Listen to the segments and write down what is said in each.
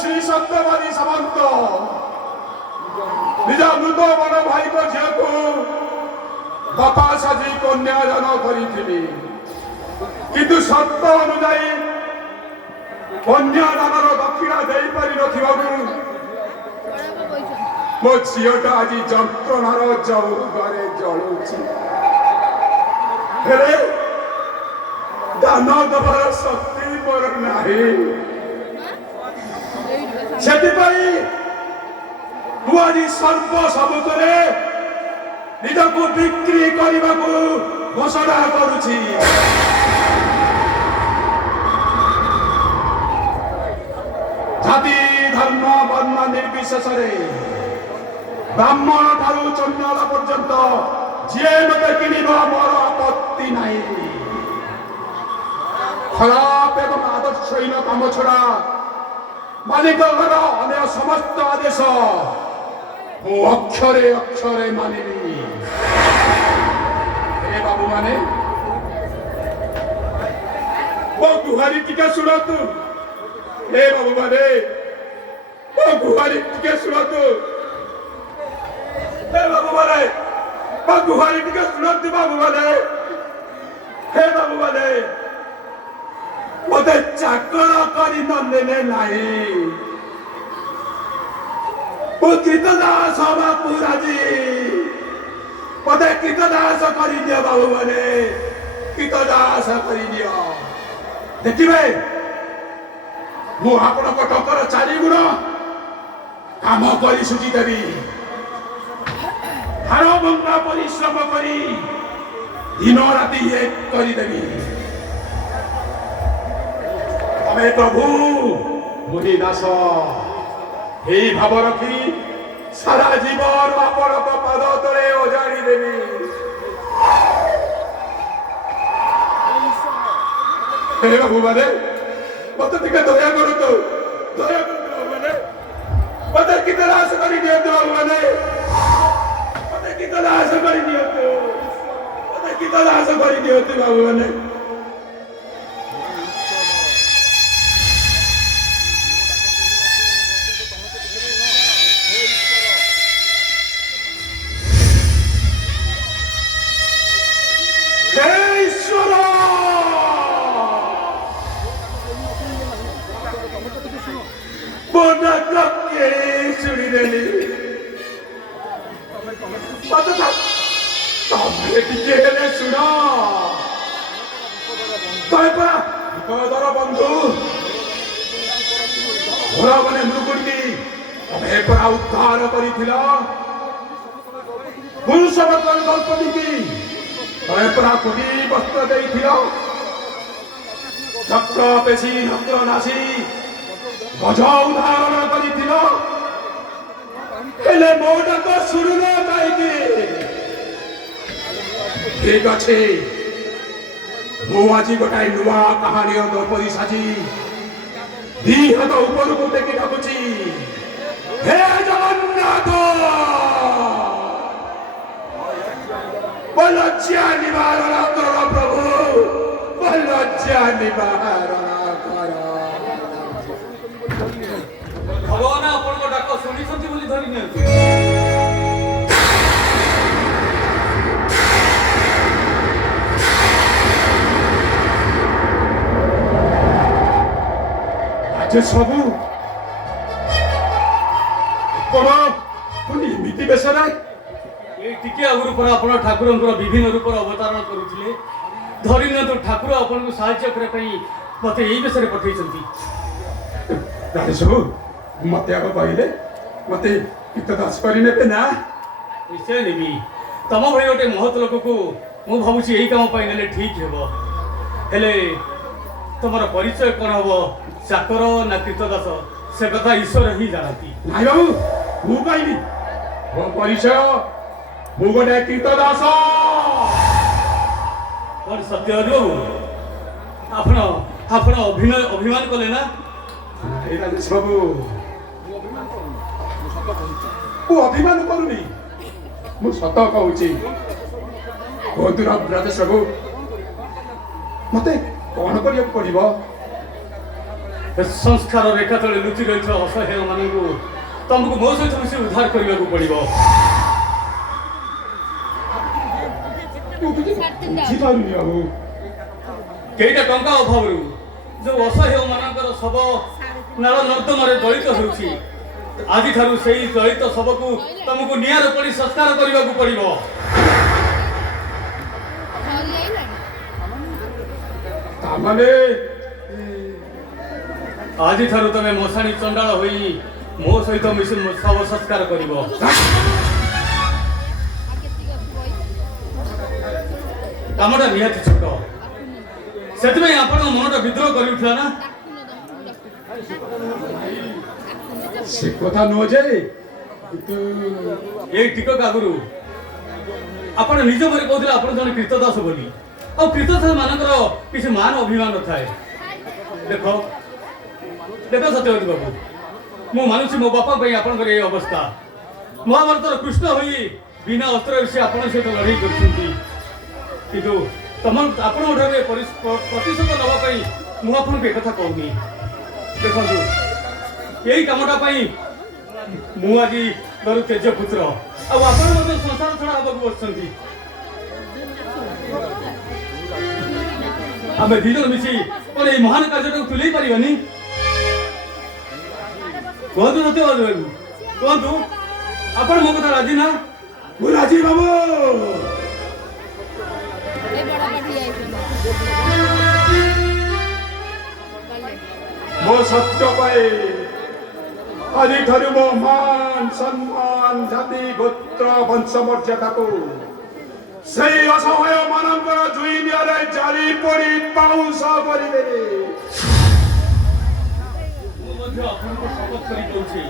श्री सत्यवादी सामंत निज मृत बड़ भाई को झील को बापा साजी कन्यादान करी किंतु शर्त अनुजाई कन्यादान दक्षिणा दे पारि मो झीटा आज जंत्रणार जौरे जलुची दान दबार शक्ति मोर नहीं सर्व सबुतरे निजक बिक्री करने को घोषणा करुछि। जाति धर्म वर्ण निर्विशेष ब्राह्मण ठारू चंडाल पर्यंत जी मत किण मोर आपत्ति नहीं। खराब एवं आदर्शहीन काम छड़ा मालिक घर अन्य समस्त आदेश मु अक्षरे अक्षरे मानिबी। हे बाबू माने मो गुहारी टिके सुनतु। हे बाबू माने मो गुहारी टिके सुनतु। हे बाबू माने मो गुहारी टिके सुनतु। बाबू माने हे बाबू माने मते चाकर करी नंदने नहीं। कृतदास बापू राजी मते कृतदास कर बाबू मैंने कृतदास कर देखिए मु आपण टकर 4 गुण काम कर सुझीदेवी। हार भंगा परिश्रम करी दिन राति एक करदेवी। तमें प्रभु मुनि दास यही भाव रखी सारा जीवन आपण पाद तले ओजाड़ी देवी। हे बाबू माने मत टिके दया करतु। दया करतु बाबू माने मत कृतदास करी दियतु। बाबू माने मत कृतदास करी दियतु। मत कृतदास करी दियतु बाबू माने। बंधु घर मैंने मृगुड़ी तमें परा उद्धार कर पुरुष गल्पटी की तमें परा कोटी वस्त्र दे चक्र पेशी नक्र नासी गज उदाहरण कर मोटा तो शुरू कहीं ठीक अच्छे मु आज गोटाए नुआ कहानी द्रौपदी साजी दी हाथ ऊपर को टेकी डाकुची। हे जगन्नाथ बलज्जा निवारण कर प्रभु बलज्जा निवारण कर। भगवान आपण को डाक सुनी सुनी बोली धरि नियंतु। सबू एमती बेस टिके आगुरी पर आपण ठाकुर विभिन्न रूप अवतारण करुले धरी नियंतु। ठाकुर आपण को साहाय्य करने मत यही बेस पठे सबू मत आग कहले मत कृतदास करे ना निश्चय नेबी। तम भाई गोटे महत लोक को मु भावुँ यही काम ने ठीक हे तुमर परिचय कौन हम चाकर ना कृतदास से कथा ईश्वर ही जानती। नहीं बाबू ମୁଁ କହିବି ମୋ ପରିଚୟ ମୁଁ ଗୋଟେ କୀଟ ଦାସ। କଣ ସତ୍ୟ ହରିବାବୁ ଆପଣ ଆପଣ ଅଭିମାନ କଲେ ନା? ରାଜେଶ ବାବୁ ମୁଁ ଅଭିମାନ କରୁନି, ମୁଁ ସତ କହୁଛି। କୁହନ୍ତୁ ରାଜେଶ ବାବୁ ମତେ କଣ କରିବାକୁ ପଡିବ? ସଂସ୍କାର ରେଖା ତଳେ ଲୁଚି ରହିଥିବା ଅସହାୟ ମାନଙ୍କୁ ତମକୁ ମୋ ସହିତ ମିଶି ଉଦ୍ଧାର କରିବାକୁ ପଡିବ। ବୁଝିପାରୁନି ବାବୁ। କେଇଟା ଟଙ୍କା ଅଭାବରୁ ଯୋଉ ଅସହାୟ ମାନଙ୍କର ଶବ ନାଳ ନର୍ଦ୍ଦମାରେ ଦଳିତ ହେଉଛି, ଆଜିଠାରୁ ସେଇ ଦଳିତ ଶବକୁ ତମକୁ ନିଆଁରେ ପଡ଼ି ସଂସ୍କାର କରିବାକୁ ପଡିବ। ତାମାନେ ଆଜିଠାରୁ ତମେ ମଶାଣୀ ଚଣ୍ଡାଳ ହୋଇ ମୋ ସହିତ ମିଶି ଶବ ସଂସ୍କାର କରିବ। କାମଟା ନିହାତି ଛୋଟ, ସେଥିପାଇଁ ଆପଣଙ୍କ ମନଟା ବିଦ୍ରୋହ କରି ଉଠିଲା ନା? ସେ କଥା ନୁହଁ ଯେ କିନ୍ତୁ ଏଇ ଟିକକ ଆଗରୁ ଆପଣ ନିଜ ଘରେ କହୁଥିଲେ ଆପଣ ଜଣେ କୀର୍ତ୍ତଦାସ ବୋଲି। ଆଉ କୀର୍ତ୍ତଦାସ ମାନଙ୍କର କିଛି ମାନ ଅଭିମାନ ଥାଏ। ଦେଖ ଦେଖ ସତ୍ୟବତୀ ବାବୁ, ମୁଁ ମାନୁଛି ମୋ ବାପା ପାଇଁ ଆପଣଙ୍କର ଏଇ ଅବସ୍ଥା। ମହାଭାରତର କୃଷ୍ଣ ହୋଇ ବିନା ଅସ୍ତ୍ରରେ ସେ ଆପଣଙ୍କ ସହିତ ଲଢ଼େଇ କରୁଛନ୍ତି, କିନ୍ତୁ ଆପଣଙ୍କ ଠାରୁ ଏ ପ୍ରତିଶୋଧ ନେବା ପାଇଁ ମୁଁ ଆପଣଙ୍କୁ ଏକଥା କହୁନି। ଦେଖନ୍ତୁ ଏଇ କାମଟା ପାଇଁ ମୁଁ ଆଜି ଧରୁ ତେଜପୁତ୍ର, ଆଉ ଆପଣ ମଧ୍ୟ ସଂସାର ଛଡ଼ା ହେବାକୁ ବସିଛନ୍ତି। ଆମେ ଦି ଜଣ ମିଶି କଣ ଏଇ ମହାନ କାର୍ଯ୍ୟଟାକୁ ତୁଲେଇ ପାରିବାନି? କୁହନ୍ତୁ ସତ୍ୟବାଦୀ ବାବୁ, କୁହନ୍ତୁ ଆପଣ ମୋ କଥା ରାଜି ନା? ମୁଁ ରାଜି ବାବୁ। ମୋ ସତ୍ୟ ପାଇଁ ଆଜିଠାରୁ ମୋ ମାନ ସମ୍ମାନ ଜାତି ଗୋତ୍ର ବଂଶ ମର୍ଯ୍ୟାଦାକୁ ସେଇ ଅସହାୟ ମାନଙ୍କର ଜୁଇ ନିଆରେ ଜାଳି ପୋଡ଼ି ପାଉଁଶ କରିଦେବେ। ମୁଁ ମଧ୍ୟ ଆପଣଙ୍କୁ ଶପଥ କରି କହୁଛି,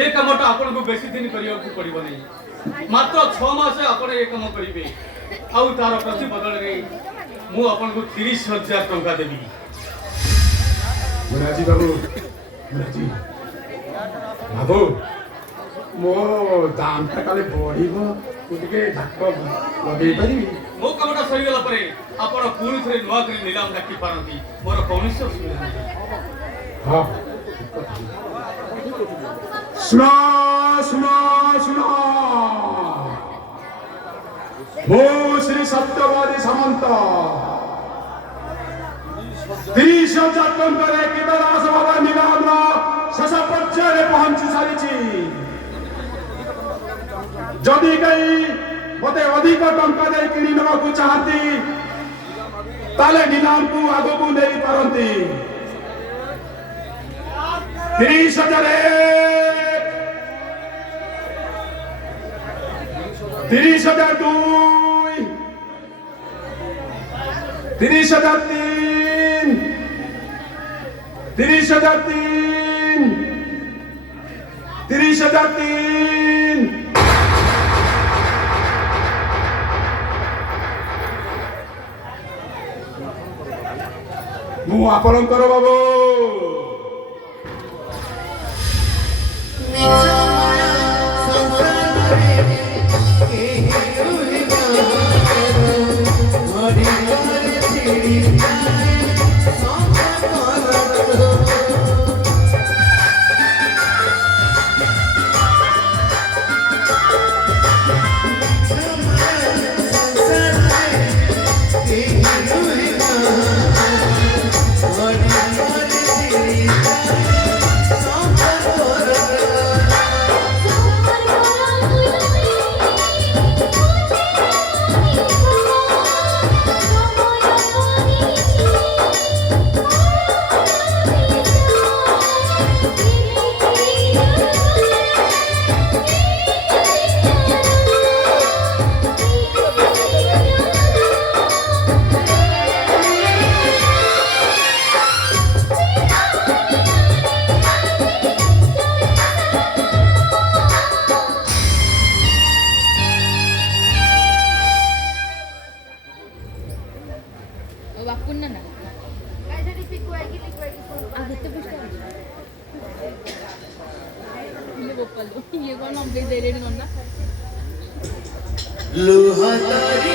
ଏ କାମଟା ଆପଣଙ୍କୁ ବେଶୀ ଦିନ କରିବାକୁ ପଡ଼ିବ ନାହିଁ। ମାତ୍ର 6 ମାସ ଆପଣ ଏ କାମ କରିବେ, ଆଉ ତାର ପ୍ରତିବଦଳରେ ମୁଁ ଆପଣଙ୍କୁ 30,000 ଟଙ୍କା ଦେବି। ରାଜି ବାବୁ, ରାଜି ବାବୁ। ମୋ ଦାମଟା କାଳେ ବଢିବ, ମୁଁ ଟିକେ ଧାକ ଲଗେଇ ପାରିବି? ମୋ କାମଟା ସରିଗଲା ପରେ ଆପଣ ପୁଣି ଥରେ ନୂଆ କରି ନିଲାମ ଡାକି ପାରନ୍ତି, ମୋର କୌଣସି ଅସୁବିଧା ନାହିଁ। ହଁ ଶୁଣ ଶୁଣ ଶୁଣ, ମୁଁ ଶ୍ରୀ ସତ୍ୟବାଦୀ ସାମନ୍ତ 30,000 ଟଙ୍କାରେ କୀଟଦାସ ବାବା ନିଲାମର ଶେଷ ପର୍ଯ୍ୟାୟରେ ପହଞ୍ଚି ସାରିଛି। ଯଦି କେହି ମତେ ଅଧିକ ଟଙ୍କା ଦେଇ କିଣି ନେବାକୁ ଚାହାନ୍ତି ତାହେଲେ ନିଲାମକୁ ଆଗକୁ ନେଇ ପାରନ୍ତି। 30,000 30,000 2, 30,000 3, 30,000 3, 30,000 3। ମୁଁ ଆପଣଙ୍କର ବାବୁ। ବୋପାଲୋ ଇଏ କଣ ଲମ୍ବେଇ ଦେଲେଣି ନନା ଲୁହା ତାରି